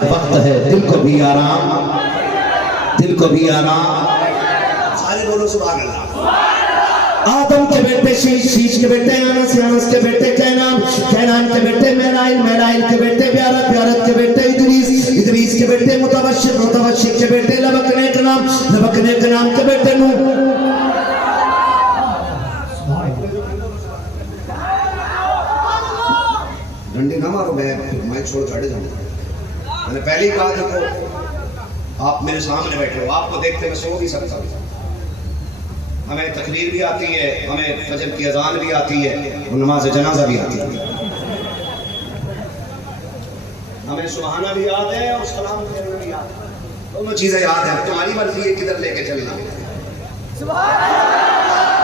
وقت ہے دل کو بھی آرام، دل کو بھی آرام. سارے بولو سبحان اللہ. آدم کے بیٹے شیش، شیش کے بیٹے انس، انس کے بیٹے کینان، کینان کے بیٹے میلائل، میلائل کے بیٹے بیارت، بیارت کے بیٹے ادریس، ادریس کے بیٹے متوشق، متوشق کے بیٹے لبکنے کے نام، لبکنے کے نام کے بیٹے نوح. ڈنڈی نہ مارو، میں مائک چھوڑ چڑھ جاؤں. میں نے پہلے ہی کہا دیکھو آپ میرے سامنے بیٹھے ہو، آپ کو دیکھتے میں سو بھی سکتا ہوں. ہمیں تقریر بھی آتی ہے، ہمیں فجر کی اذان بھی آتی ہے، اور نماز جنازہ بھی آتی ہے. ہمیں سبحانہ بھی یاد ہے اور سلام کہنا بھی یاد ہے. دونوں چیزیں یاد ہیں. تمہاری مرضی ہے کدھر لے کے چلنا.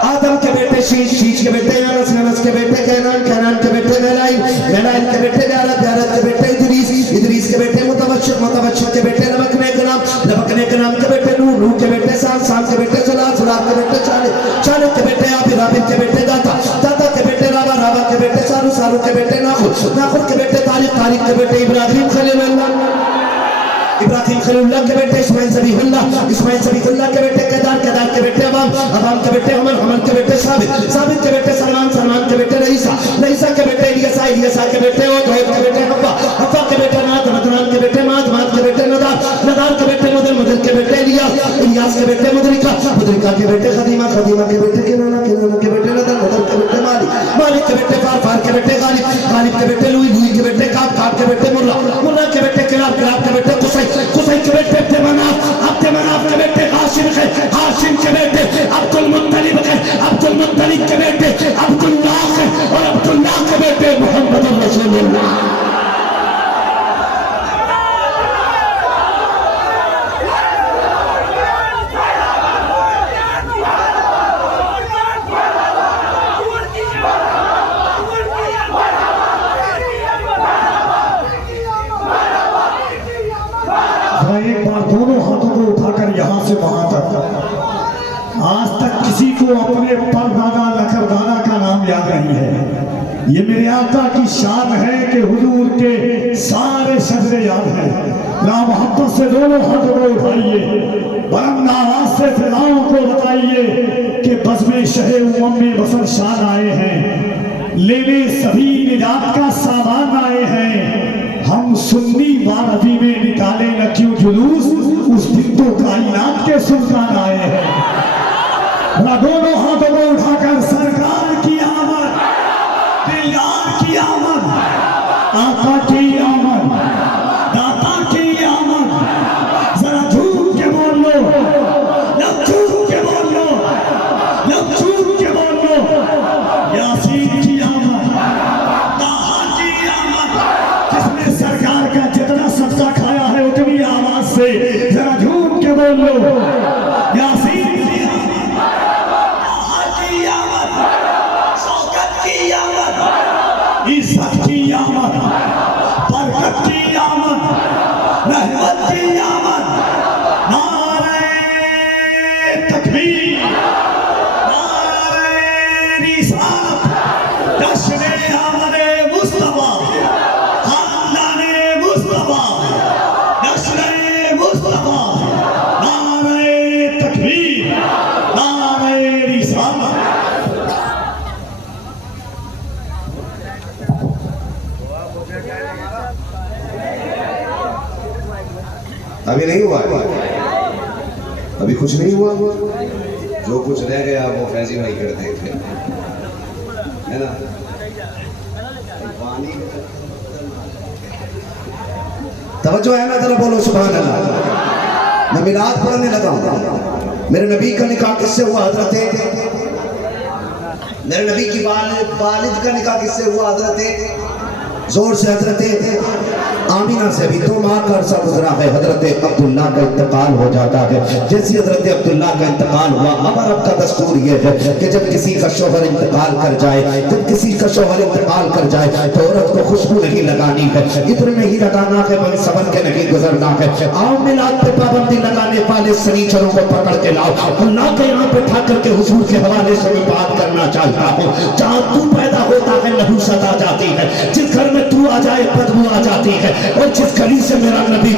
آدم کے بیٹے شیش، شیش کے بیٹے انس، انس کے بیٹے کینان، کینان کے بیٹے میلائل، میلائل کے بیٹے بیارت، بیارت کے بیٹے ادریس، ادریس کے بیٹے متوشق، متوشق کے بیٹے لبکنے کے نام، لبکنے کے نام کے بیٹے نوح، نوح کے بیٹے سام، سام کے بیٹے سلاد، سلاد کے بیٹے چالب، چالب کے بیٹے عابد، عابد کے بیٹے داتا، داتا کے بیٹے رابع، رابع کے بیٹے سارو، سارو کے بیٹے ناخر، ناخر کے بیٹے طارق، طارق کے بیٹے ابراہیم خلیل اللہ، ابراہیم خلیل اللہ کے بیٹے اسماعیل ذبیح اللہ، اسماعیل ذبیح اللہ کے بیٹے کیدار، کیدار کے بیٹے ابام، ابام کے بیٹے حمل، حمل کے بیٹے ثابت، ثابت کے بیٹے سلمان، سلمان کے بیٹے رئیسہ، رئیسہ کے بیٹے الیسا، الیسا کے بیٹے عود، عود کے بیٹے حوا، حوا کے بیٹے ناد، مدنان کے بیٹے ماد، ماد کے بیٹے ندار، ندار کے بیٹے مدر، مدر کے بیٹے الیاس، الیاس کے بیٹے مدرکہ، مدرکہ کے بیٹے خدیمہ، خدیمہ کے بیٹے کنانہ، کنانہ کے بیٹے ندر، ندر کے بیٹے مالک، مالک کے بیٹے فار، فار کے بیٹے غالب، غالب کے بیٹے لوئی، لوئی کے بیٹے کعب، کعب کے بیٹے مرہ، مرہ کے بیٹے کلاب، کلاب کے بیٹے قصی، قصی کے بیٹے عبد مناف، عبد مناف کے بیٹے ہاشم ہے، ہاشم کے بیٹے عبد المطلب ہے، عبد المطلب کے بیٹے عبداللہ ہے، اور عبداللہ کے بیٹے محمد رسول اللہ. ایک بار دونوں ہاتھوں کو اٹھا کر یہاں سے وہاں تک، آج تک کسی کو اپنے پردادا لکھردانا کا نام یاد نہیں ہے. یہ میرے آقا کی شان ہے کہ حضور کے سارے شجرے یاد ہیں. نا محبت سے دونوں ہاتھوں کو اٹھائیے، بلند آواز سے فضاؤں کو بتائیے کہ بزم شہ امم میں وصل شان آئے ہیں، لینے سبھی نجات کا سامان آئے ہیں. ہم سنی واربی میں نکالے نہ کیوں جلوس، اس دن تو کائنات کے سلطان آئے ہیں. دونوں ہاتھوں کو اٹھا کر سرکار کی آمد، دلدار کی آمد، آقا کی آمد، داتا کی آمد. ذرا جھوم کے بول لو، لب جھوم کے بول لو، لب جھوم کے بول لو. یاسین کی آمد، طٰہٰ کی آمد. جس نے سرکار کا جتنا صدقہ کھایا ہے اتنی آواز سے ذرا جھوم کے بول لو. یاسین کی آمد، طٰہٰ کی آمد، شوکت کی آمد، عزت کی آمد، برکت کی آمد، رحمت کی آمد. نعرہ تکبیر، نعرہ رسالت، جشن آمد مصطفیٰ، خاندان مصطفیٰ، جشن مصطفیٰ. نعرہ تکبیر، نعرہ رسالت. ابھی نہیں ہوا ہے، ابھی کچھ نہیں ہوا. جو کچھ رہ گیا وہ فیضی بھائی کرتے تھے، ہے نا. توجہ ہے نا، ذرا بولو سبحان اللہ. میں میلاد پڑھنے لگا ہوں. میرے نبی کا نکاح کس سے ہوا حضرت؟ میرے نبی کی والد کا نکاح کس سے ہوا حضرت؟ زور سے حضرت آمینہ سے. بھی 2 ماہ کا عرصہ گزرا ہے، حضرت عبداللہ کا انتقال ہو جاتا ہے. جیسی حضرت عبداللہ کا انتقال ہوا، اب عرب کا دستور یہ ہے کہ جب کسی کا شوہر انتقال کر جائے، جب کسی کا شوہر انتقال کر جائے تو عورت کو خوشبو نہیں لگانی ہے، عطر نہیں لگانا ہے، بن سبن کے نہیں گزرنا ہے. آؤ میلاد پہ پابندی لگانے والے سنیچروں کو پکڑ کے لاؤ. اللہ کے یہاں پہ ٹھا کر کے حضور کے حوالے سے میں بات کرنا چاہتا ہوں. جہاں تو پیدا ہوتا ہے نحوست آ جاتی ہے، جس گھر میں تو آ جائے بدبو آ جاتی ہے، اور جس گلی سے میرا نبی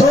2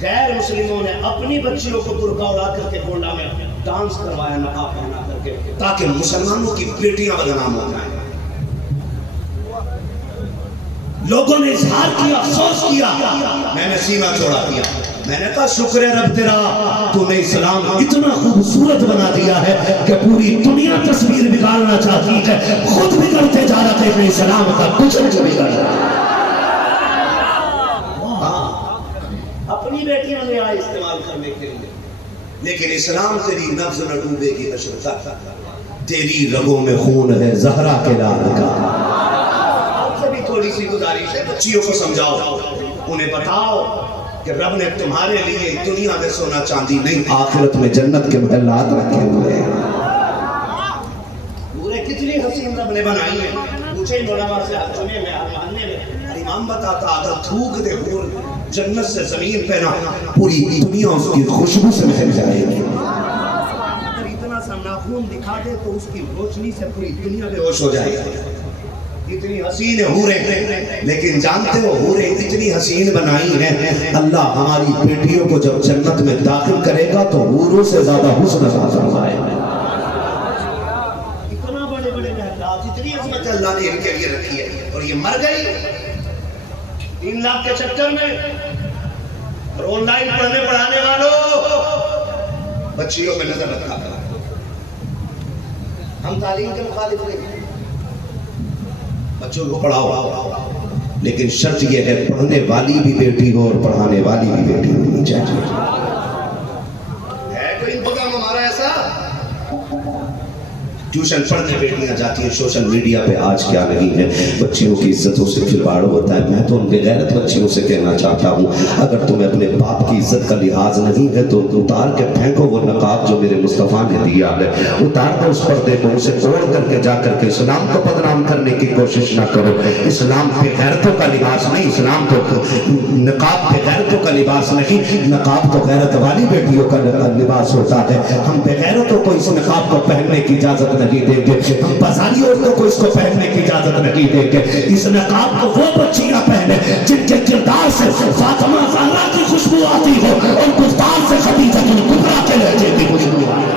غیر مسلموں نے اپنی بچیوں کو برقع اڑا کر کے گونڈا میں ڈانس کروایا نقاب پہنا کر کے تاکہ مسلمانوں کی بیٹیاں بدنام ہو جائیں. لوگوں نے اظہار کیا, افسوس کیا, میں نے سینہ چھوڑا دیا. میں نے کہا شکر ہے رب تیرا, تو نے اسلام اتنا خوبصورت بنا دیا ہے کہ پوری دنیا تصویر بگاڑنا چاہتی ہے, خود بگڑتے جا رہے تھے, اسلام کا کچھ نہیں بگڑ رہا. اپنی بیٹیاں نے آئے استعمال کرنے کے لیے, لیکن اسلام تیری نبض نہ ڈوبے گی نشر تک, تیری رگوں میں خون ہے زہرا کے لال کا. آپ سے بھی تھوڑی سی گزارش ہے, بچیوں کو سمجھاؤ, انہیں بتاؤ کہ رب نے تمہارے لیے دنیا میں سونا چاندی نہیں, آخرت میں جنت کے محلات رکھے ہوئے ہیں. پورے کتنی حسین رب نے بنائی ہے. پوچھے علماء سے ہر جمعے میں ہر محلے میں ہر امام بتاتا اگر تھوک دے حور جنت سے زمین پہ نہ, پوری دنیا اس کی خوشبو سے مہک جائے گی. اگر اتنا سا ناخون دکھا دے تو اس کی روشنی سے پوری دنیا بے ہوش ہو جائے گی. اتنی حسین حوریں, لیکن جانتے ہو حوریں اتنی حسین بنائی ہیں, اللہ ہماری بیٹیوں کو جب جنت میں داخل کرے گا تو حوروں سے زیادہ حسن عطا فرمائے گا. اتنا بڑے بڑے محلات, اتنی عظمت اللہ نے ان کے لیے رکھی ہے, اور یہ مر گئی 3 لاکھ کے چکر میں. اور آن لائن پڑھنے پڑھانے والوں, بچیوں میں نظر رکھا کرو. ہم تعلیم کے مخالف نہیں, بچوں کو پڑھاؤ, لیکن شرط یہ ہے پڑھنے والی بھی بیٹی ہو اور پڑھانے والی بھی بیٹی ہونی چاہیے. ہے کوئی انتظام ہمارا ایسا؟ ٹیوشن پڑھنے بیٹیاں جاتی ہیں, سوشل میڈیا پہ آج کیا نہیں ہے, بچیوں کی عزتوں سے کھلواڑ ہوتا ہے. میں تو ان بے غیرت بچیوں سے کہنا چاہتا ہوں, اگر تمہیں اپنے باپ کی عزت کا لحاظ نہیں ہے تو اتار کے پھینکو وہ نقاب جو میرے مصطفیٰ نے دیا ہے, اتار دو اس پردے کو, اسے توڑ کر کے جا کر کے اسلام کو بدنام کرنے کی کوشش نہ کرو. اسلام بے غیرتوں کا لباس نہیں, اسلام تو نقاب بے غیرتوں کا لباس نہیں, نقاب تو غیرت والی بیٹیوں کا لباس ہوتا ہے. ہم بے غیرتوں کو اس نقاب کو پہننے کی اجازت نہیں دیں گے, ہم بازاری عورتوں کو اس کو پہننے کی اجازت نہیں دیں گے. اس نقاب کو وہ بچیاں پہنے جن کے کردار سے فاطمہ زہرا کی خوشبو آتی ہو اور گفتار سے خدیجہ کبریٰ کے لہجے کی خوشبو آتی ہے.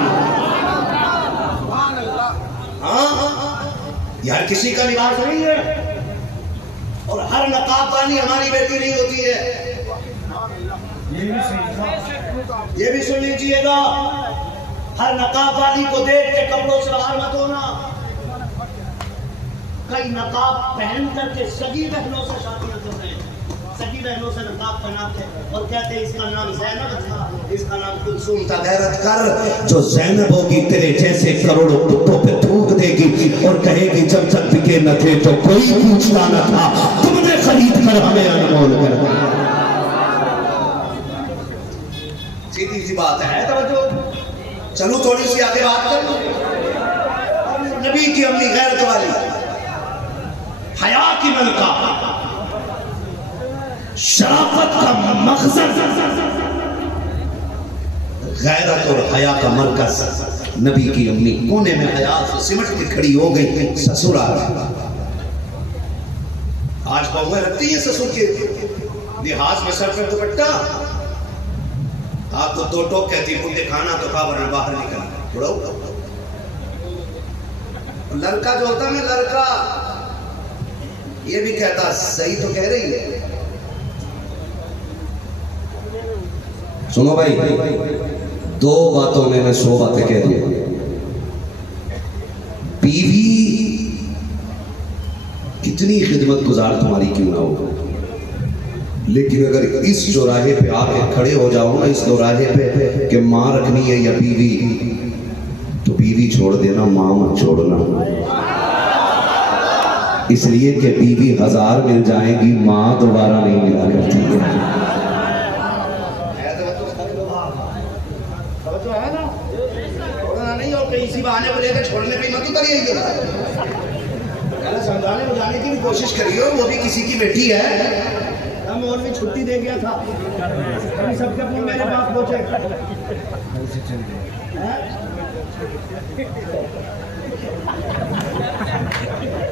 یہ ہر کسی کا لباس نہیں ہے, اور ہر نقاب والی ہماری بیٹی نہیں ہوتی ہے. یہ بھی سن لیجیے گا, ہر نقاب والی کو دیکھ کے کپڑوں سے باہر مت ہونا. کئی نقاب پہن کر کے سگی بہنوں سے شادیاں کر رہے ہیں, سگی بہنوں سے نقاب پہناتے اور کہتے ہیں اس کا نام زینب تھا, اس کا نام کلثوم تھا. غیرت کر, جو زینب ہوگی تیرے جیسے کروڑوں کتوں پہ تھوک دے گی اور کہے گی جب تک بکے نہ تھے تو کوئی پوچھتا نہ تھا, تم نے خرید کر ہمیں انمول کر دیا. سیدھی سی بات ہے, توجہ. چلو تھوڑی سی آگے بات کر لوں. نبی کی اپنی غیرت والی, حیا کی ملکہ, شرافت کا مخزن, غیرت اور حیا کا مرکز نبی کی امی کونے میں حیا سے سمٹ کے کھڑی ہو گئی سسرال. آج بہویں رکھتی ہیں سسر کے لحاظ میں سر پہ دوپٹہ, آپ کو 2 ٹوک کہتی ہے, مجھے کھانا تو کھا ورنہ باہر نکل. لڑکا جو ہوتا ہے نا, لڑکا یہ بھی کہتا صحیح تو کہہ رہی ہے. سنو بھائی, 2 باتوں میں 100 باتیں کہہ دیا. بیوی کتنی خدمت گزار تمہاری کیوں نہ ہو, لیکن اگر اس چوراہے پہ آ کے کھڑے ہو جاؤ نا, اس چوراہے پہ کہ ماں رکھنی ہے یا بیوی, تو بیوی چھوڑ دینا, ماں مت چھوڑنا. اس لیے کہ بیوی 1000 مل جائے گی, ماں دوبارہ نہیں ملا کرتی ہے. نہیں, اور کسی بہانے کو لے کر چھوڑنے پہ مت اتریے گا. سمجھانے بجانے کی بھی کوشش کریے, وہ بھی کسی کی بیٹی ہے. ہم اور بھی چھٹی دے گیا تھا, سب کے اپنے میرے پاس پہنچے.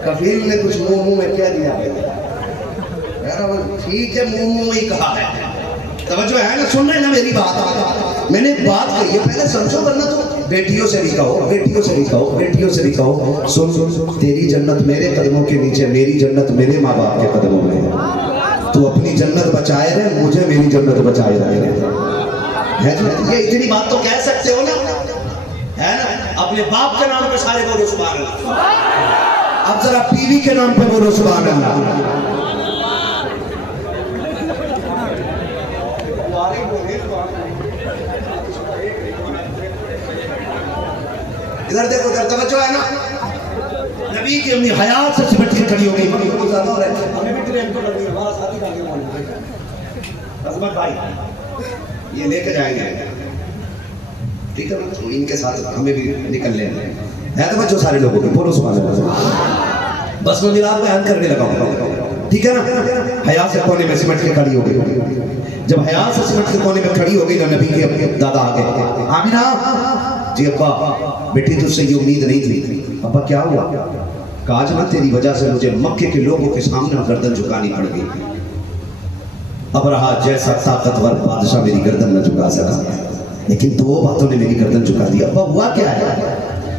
کفیل نے کچھ منہ میں کیا دیا, ٹھیک ہے منہ ہی کہا ہے, توجہ ہے نا, سن رہے نا میری بات؟ میں نے بات کہی ہے, پہلے سمجھو, ورنہ تو بیٹیوں سے بھی کہو, بیٹیوں سے بھی کہو, بیٹیوں سے بھی کہو, سن, تیری جنت میرے قدموں کے نیچے, میری جنت میرے ماں باپ کے قدموں میں ہے. تو اپنی جنت بچائے رہے, مجھے میری جنت بچائے رہے. یہ اتنی بات تو کہہ سکتے ہو نا, ہے نا؟ اپنے باپ کے نام پہ سارے بولو سبحان اللہ. اب ذرا بیوی کے نام پہ بولو سبحان اللہ. ادھر دیکھو, ادھر توجہ ہے نا. نبی کی امی حیات سے سمٹ کے کھڑی ہو گئی. عظمت بھائی یہ لے کے جائیں گے, ٹھیک ہے نا, تو ان کے ساتھ ہمیں بھی نکل لینا ہے. توجہ سارے لوگوں کی, بولو سبحان اللہ. بس میں ملاد بیان کرنے لگا ہوں, ٹھیک ہے نا. حیات سے کونے میں سمٹ کے کھڑی ہو گئی. جب حیات سے سمٹ کے کونے میں کھڑی ہو گئی نا, نبی کے دادا آگے, آمینہ جی ابا, بیٹی تجھ سے یہ امید نہیں تھی. ابا کیا ہوا؟ کہا جا تیری وجہ سے مجھے مکے کے لوگوں کے سامنے گردن جھکانی پڑ گئی. اب رہا جیسا طاقتور بادشاہ میری گردن نہ جھکا سکا, لیکن دو باتوں نے میری گردن جھکا دی. ابا ہوا کیا ہے؟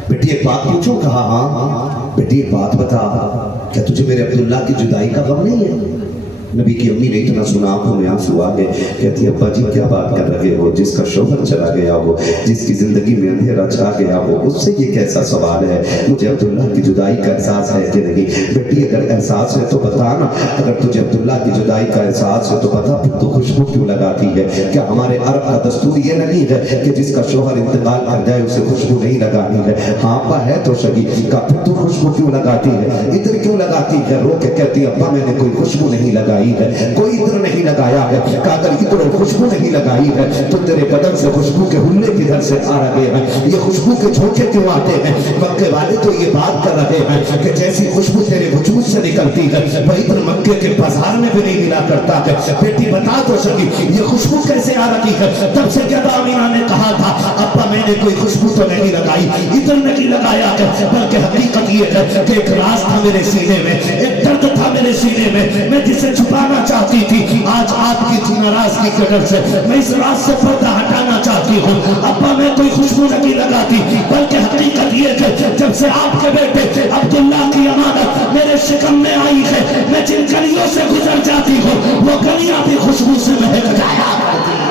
بیٹی ایک بات پوچھوں. کہا ہاں. بیٹی ایک بات بتا, کیا تجھے میرے عبداللہ کی جدائی کا غم نہیں ہے؟ نبی کی امی نے اتنا سنا, آنکھوں میں آنسو آ گئے. کہتی ابا جی کیا بات کر رہے ہو, جس کا شوہر چلا گیا ہو, جس کی زندگی میں اندھیرا چھا گیا ہو, اس سے یہ کیسا سوال ہے؟ مجھے عبداللہ کی جدائی کا احساس ہے کہ نہیں؟ بیٹی اگر احساس ہے تو بتا نا. اگر تجھے عبداللہ کی جدائی کا احساس ہے تو بتا, پھر تو خوشبو کیوں لگاتی ہے؟ کیا ہمارے عرب کا دستور یہ نہیں ہے کہ جس کا شوہر انتقال کر جائے اسے خوشبو نہیں لگانی ہے؟ ہاں ابا ہے تو صحیح. کا پھر تو خوشبو کیوں لگاتی ہے, ادھر کیوں لگاتی ہے؟ رو کے کہتی ابا میں نے کوئی خوشبو نہیں لگائی ہے, کوئی ادھر نہیں لگایا ہے. کہ اگر ادھر خوشبو نہیں لگائی ہے تو تیرے بدن سے خوشبو کے ہلے کدھر سے آ رہے ہیں؟ یہ خوشبو کے جھونکے کیوں آتے ہیں؟ مکے والے تو یہ بات کر رہے ہیں کہ جیسی خوشبو تیرے وجود سے نکلتی ہے وہ ادھر مکے کے بازار میں بھی نہیں ملا کرتا ہے. بیٹی بتا تو سکی یہ خوشبو کیسے آ رہی ہے؟ تب سے کیا آمینہ نے کہا تھا ابا میں نے کوئی خوشبو تو نہیں لگائی, ادھر نہیں لگایا ہے, بلکہ حقیقت یہ ہے کہ ایک راز تھا میرے سینے میں, ایک درد تھا میرے سینے میں جسے چھپانا چاہتی تھی. آج آپ کی تھی ناراضگی کے ڈر سے میں اس راز سے پردہ ہٹانا چاہتی ہوں. ابا میں کوئی خوشبو نہیں لگاتی, بلکہ حقیقت یہ ہے جب سے آپ کے بیٹے عبداللہ کی امانت میرے شکم میں آئی ہے, میں جن گلیوں سے گزر جاتی ہوں وہ گلیاں بھی خوشبو سے مہک جایا کرتی ہیں.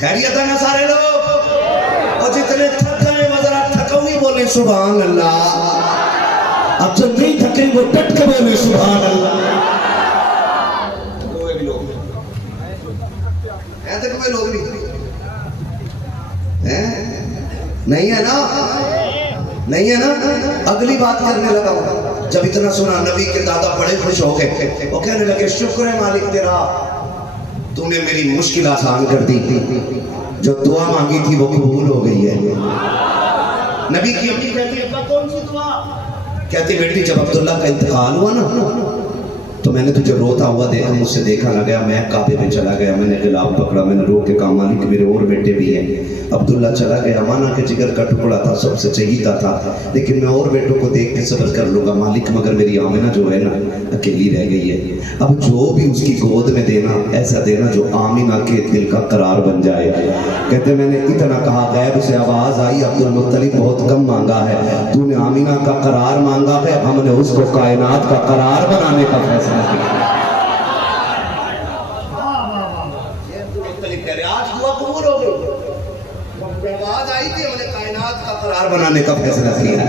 خیریت ہے نا سارے لوگ؟ اور جتنے تھک گئے وہ ذرا تھکو ہی بولے سبحان اللہ. اب جو نہیں تھکے وہ ڈٹ کے بولے سبحان اللہ. کوئی بھی لوگ ایسے کوئی لوگ نہیں ہے نا, نہیں ہے نا. اگلی بات کرنے لگا ہوں. جب اتنا سنا نبی کے دادا بڑے خوش ہو گئے, وہ کہنے لگے شکر ہے مالک تیرا, تو نے میری مشکل آسان کر دی, جو دعا مانگی تھی وہ قبول ہو گئی ہے. نبی کی امی کہتی ہے کون سی دعا؟ کہتی بیٹی جب عبداللہ کا انتقال ہوا نا تو میں نے تجھے روتا ہوا دیکھا, مجھ سے دیکھا نہ گیا, میں کعبے پہ چلا گیا, میں نے غلاف پکڑا, میں نے رو کے کہا مالک میرے اور بیٹے بھی ہیں. عبداللہ چلا گیا, مانا کہ جگر کا ٹکڑا تھا, سب سے چہیتا تھا, لیکن میں اور بیٹوں کو دیکھ کے صبر کر لوں گا مالک, مگر میری آمنہ جو ہے نا اکیلی رہ گئی ہے. اب جو بھی اس کی گود میں دینا ایسا دینا جو آمنہ کے دل کا قرار بن جائے. کہتے میں نے اتنا کہا, غیب سے آواز آئی عبد المطلب بہت کم مانگا ہے, تو نے آمنہ کا قرار مانگا ہے, ہم نے اس کو کائنات کا قرار بنانے کا فیصلہ. آواز آئی تھی, ہم نے کائنات کا قرار بنانے کا فیصلہ کیا.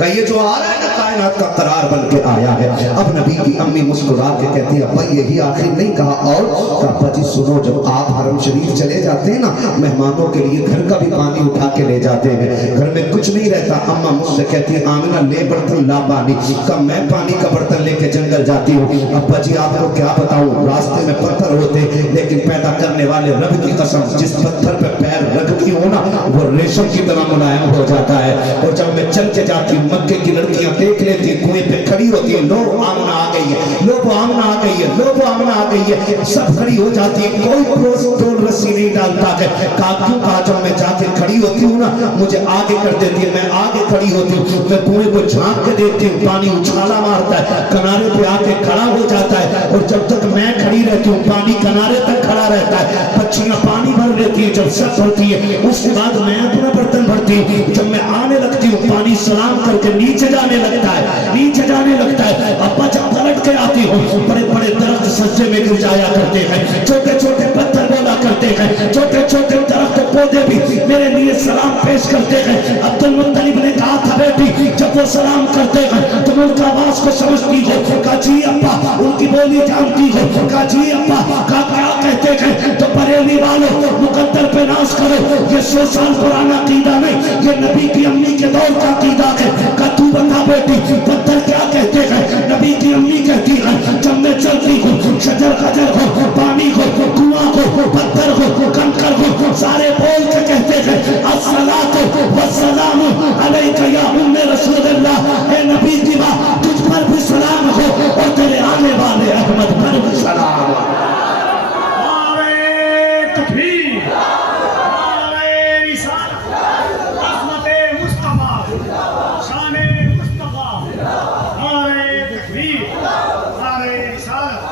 کہ یہ جو آ رہا ہے نا کائنات کا قرار بن کے آیا ہے. اب نبی کی امی مسکرا کے کہتی ہے ابا یہی آخر نہیں کہا. اور کہا ابا جی سنو جب آپ حرم شریف چلے جاتے ہیں نا مہمانوں کے لیے گھر کا بھی پانی اٹھا کے لے جاتے ہیں, گھر میں کچھ نہیں رہتا. اماں مجھ سے کہتی ہے آمنہ لے برتن لا پانی. کہا میں پانی کا برتن لے کے جنگل جاتی ہوں. ابا جی آپ کو کیا بتاؤں, راستے میں پتھر ہوتے لیکن پیدا کرنے والے رب کی قسم جس پتھر پہ پیر رکھتی ہوں نا وہ ریشم کی طرح ملائم ہو جاتا ہے. اور جب میں چل کے جاتی ہوں مکے کی لڑکیاں دیکھ لیتی کنویں پہ کھڑی ہوتی ہیں, لو آمنہ آ گئی ہے, لو وہ آمنہ آ گئی ہے, لو وہ آمنہ آ گئی ہے, سب کھڑی ہو جاتی ہے, کوئی پروس ڈول رسی نہیں ڈالتا ہے. کہا کیوں, کہا جب میں جا کے کھڑی ہوتی ہوں نا مجھے آگے کر دیتی ہے, میں آگے کھڑی ہوتی ہوں, میں کنویں کو جھانک کے دیکھتی ہوں پانی اچھالا مارتا ہے, کنارے پہ آ کے کھڑا ہو جاتا ہے. اور جب تک میں کھڑی رہتی ہوں پانی کنارے تک کھڑا رہتا ہے. بچیاں پانی بھر لیتی ہیں, جب سب بھرتی ہے اس کے بعد میں اپنا برتن بھرتی ہوں. جب میں آنے لگتی ہوں پانی سلام کر کے نیچے جانے لگتا ہے, نیچے جانے لگتا ہے. ابا جب پلٹ کے آتی ہوں بڑے بڑے درخت سجدے میں گر جایا کرتے ہیں, چھوٹے چھوٹے پتھر بولا کرتے ہیں, چھوٹے چھوٹے درخت پودے بھی میرے لیے سلام پیش کرتے ہیں. عبد المطلب نے کہا تھا بیٹی جب وہ سلام کرتے ہیں تم ان کا آواز کو سمجھتی ہو؟ کہا جی ابا. ان کی بولی جانتی ہو؟ کہا جی ابا. کہا کیا کہتے ہیں؟ تو بریلی والوں مقدر پہ ناز کرو, یہ 100 سال پرانا عقیدہ نہیں, یہ نبی کی امی کے دور کا عقیدہ ہے. کہا تو بتا بیٹی پتھر کیا کہتے ہیں؟ نبی کی امی کہتی ہے جب میں چلتی ہوں شجر خجر ہو, پانی ہو, کنواں ہو, پتھر ہو, کنکر ہو, سارے بول کے کہتے ہیں الصلاۃ والسلام علیک یا ام رسول اللہ. اے نبی کی ماں تجھ پر بھی سلام ہو اور تیرے آنے والے احمد پر بھی سلام ہو.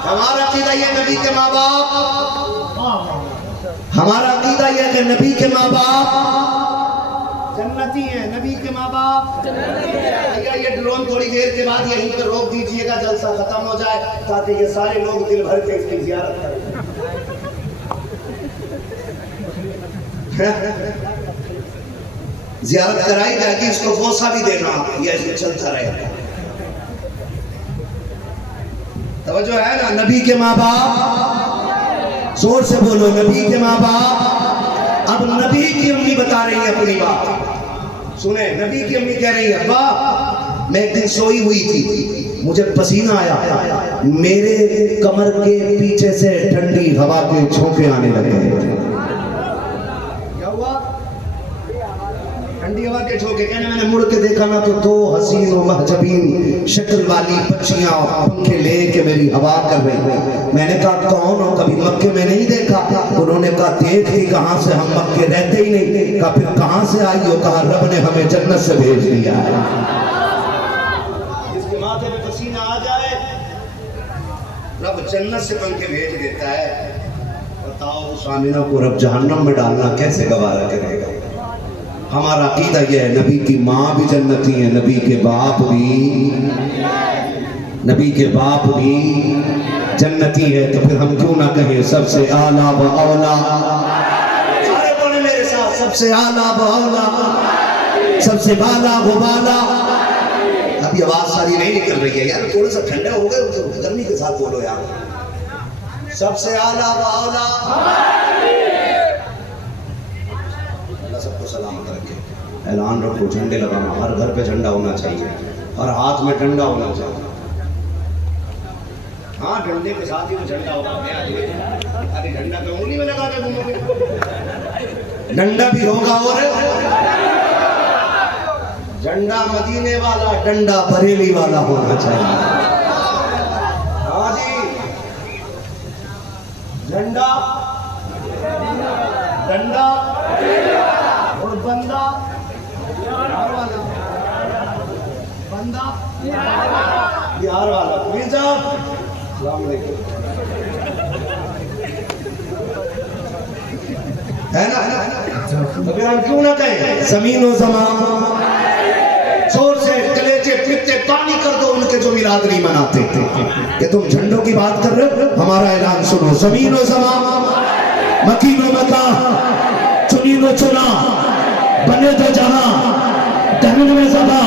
ہمارا عقیدہ یہ نبی کے ماں باپ, ہمارا عقیدہ یہ کہ نبی کے ماں باپ جنتی ہیں, نبی کے ماں باپ جنتی ہیں. یہ ڈرون تھوڑی دیر کے بعد یہیں پہ روک دیجئے گا, جلسہ ختم ہو جائے تاکہ یہ سارے لوگ دل بھر کے اس کی زیارت کریں. زیارت کرائی جائے گی, اس کو بوسہ بھی دینا, یہ ایسے چلتا رہے گا. توجہ ہے نا, نبی کے ماں باپ, زور سے بولو نبی کے ماں باپ. اب نبی کی امی بتا رہی ہے اپنی بات سنیں. نبی کی امی کہہ رہی ہے ابا میں ایک دن سوئی ہوئی تھی, مجھے پسینہ آیا, میرے کمر کے پیچھے سے ٹھنڈی ہوا کے جھونکے آنے لگے. کیا ہوا؟ ٹھنڈی ہوا کے جھونکے. کہنے میں نے مڑ کے دیکھا نا تو 2 حسین و محجبین شکل والی بچیاں پنکھے لے کے میری ہوا کر رہی. میں نے کہا کون ہو, کبھی مکے میں نہیں دیکھا. انہوں نے کہا دیکھتی کہاں سے, ہم مکے رہتے ہی نہیں. کہا پھر کہاں سے آئی ہو؟ کہا رب نے ہمیں جنت سے بھیج دیا ہے. جس کے ماتھے میں پسینہ آ جائے رب جنت سے پنکھے بھیج دیتا ہے. بتاؤ اس آمنہ کو رب جہنم میں ڈالنا کیسے گوارا کرے گا؟ ہمارا عقیدہ یہ ہے نبی کی ماں بھی جنتی ہے, نبی کے باپ بھی, نبی کے باپ بھی جنتی ہے. تو پھر ہم کیوں نہ کہیں سب سے اعلیٰ و اولا, سارے بولے میرے ساتھ, سب سے اعلیٰ و اولا, سب سے بالا و بالا. ابھی آواز ساری نہیں نکل رہی ہے یار, تھوڑا سا ٹھنڈا ہو گئے, گرمی کے ساتھ بولو یار. سب سے اعلیٰ و اولا, سب کو سلامت رکھے. اعلان رکھو جھنڈے لگانا, ہر گھر پہ جھنڈا ہونا چاہیے, ہر ہاتھ میں ڈنڈا ہونا چاہیے. ہاں ڈنڈے کے ساتھ ہی وہ جھنڈا ہوگا. ابھی ڈنڈا پہ انگلی میں لگا کے گھومو گے, ڈنڈا بھی ہوگا. اور جھنڈا مدینے والا, ڈنڈا بریلی والا ہونا چاہیے. ہاں جی, جھنڈا ڈنڈا اور بندہ بندہ بہار والا. پلیز صاحب السلام علیکم. ہے نا, پھر ہم کیوں نہ کہیں زمین و زمان زور سے کلیجے پھٹتے پانی کر دو ان کے جو میلاد نہیں مناتے تھے. کہ تم جھنڈوں کی بات کر رہے ہو, ہمارا اعلان سنو. زمین و زمان, مکین و مکان, چنین و چنا, بنے تو جہاں, دہن میں زباں,